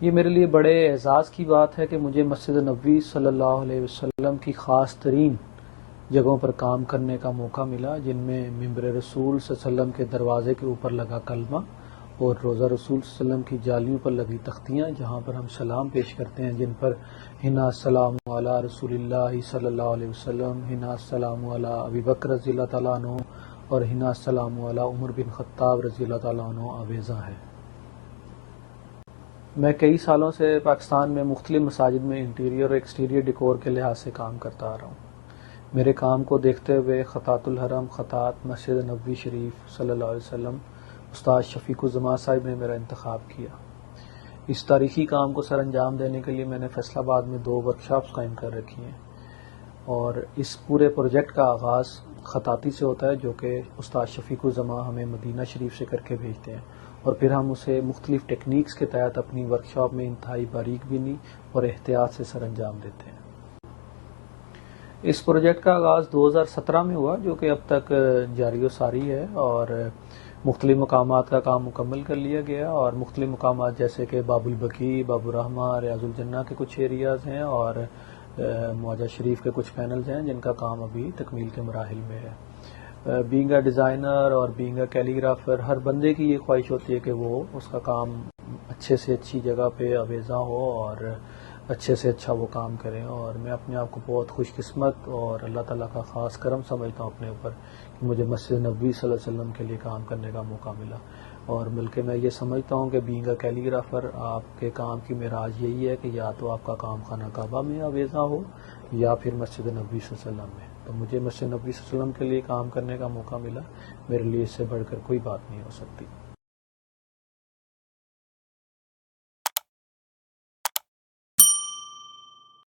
یہ میرے لیے بڑے اعزاز کی بات ہے کہ مجھے مسجد نبوی صلی اللہ علیہ وسلم کی خاص ترین جگہوں پر کام کرنے کا موقع ملا، جن میں ممبر رسول صلی اللہ علیہ وسلم کے دروازے کے اوپر لگا کلمہ اور روضہ رسول صلی اللہ علیہ وسلم کی جالیوں پر لگی تختیاں، جہاں پر ہم سلام پیش کرتے ہیں، جن پر ہنا السلام علی رسول اللہ صلی اللہ علیہ وسلم، ہنا السلام علی ابی بکر رضی اللہ تعالیٰ عنہ اور ہنا السلام علی عمر بن خطاب رضی اللہ تعالیٰ عنہ آویزاں ہے۔ میں کئی سالوں سے پاکستان میں مختلف مساجد میں انٹیریئر اور ایکسٹیریئر ڈیکور کے لحاظ سے کام کرتا آ رہا ہوں۔ میرے کام کو دیکھتے ہوئے خطاط الحرم خطاط مسجد نبوی شریف صلی اللہ علیہ وسلم استاد شفیق الزمان صاحب نے میرا انتخاب کیا۔ اس تاریخی کام کو سر انجام دینے کے لیے میں نے فیصل آباد میں 2 ورکشاپس قائم کر رکھی ہیں، اور اس پورے پروجیکٹ کا آغاز خطاطی سے ہوتا ہے، جو کہ استاد شفیق الزمان ہمیں مدینہ شریف سے کر کے بھیجتے ہیں، اور پھر ہم اسے مختلف ٹیکنیکس کے تحت اپنی ورکشاپ میں انتہائی باریک بینی اور احتیاط سے سر انجام دیتے ہیں۔ اس پروجیکٹ کا آغاز 2017 میں ہوا، جو کہ اب تک جاری و ساری ہے، اور مختلف مقامات کا کام مکمل کر لیا گیا، اور مختلف مقامات جیسے کہ باب البقیع، باب الرحمہ، ریاض الجنہ کے کچھ ایریاز ہیں، اور معجہ شریف کے کچھ پینلز ہیں جن کا کام ابھی تکمیل کے مراحل میں ہے۔ بینگ اے ڈیزائنر اور بینگ اے کیلیگرافر، ہر بندے کی یہ خواہش ہوتی ہے کہ وہ اس کا کام اچھے سے اچھی جگہ پہ آویزاں ہو اور اچھے سے اچھا وہ کام کریں، اور میں اپنے آپ کو بہت خوش قسمت اور اللہ تعالیٰ کا خاص کرم سمجھتا ہوں اپنے اوپر کہ مجھے مسجد نبوی صلی اللہ علیہ وسلم کے لیے کام کرنے کا موقع ملا۔ اور بلکہ میں یہ سمجھتا ہوں کہ بینگ اے کیلیگرافر آپ کے کام کی معراج یہی ہے کہ یا تو آپ کا کام خانہ کعبہ میں آویزاں ہو یا پھر مسجد نبوی صلی اللہ علیہ وسلم میں۔ تو مجھے مسجد نبوی صلی اللہ علیہ وسلم کے لیے کام کرنے کا موقع ملا، میرے لیے اس سے بڑھ کر کوئی بات نہیں ہو سکتی۔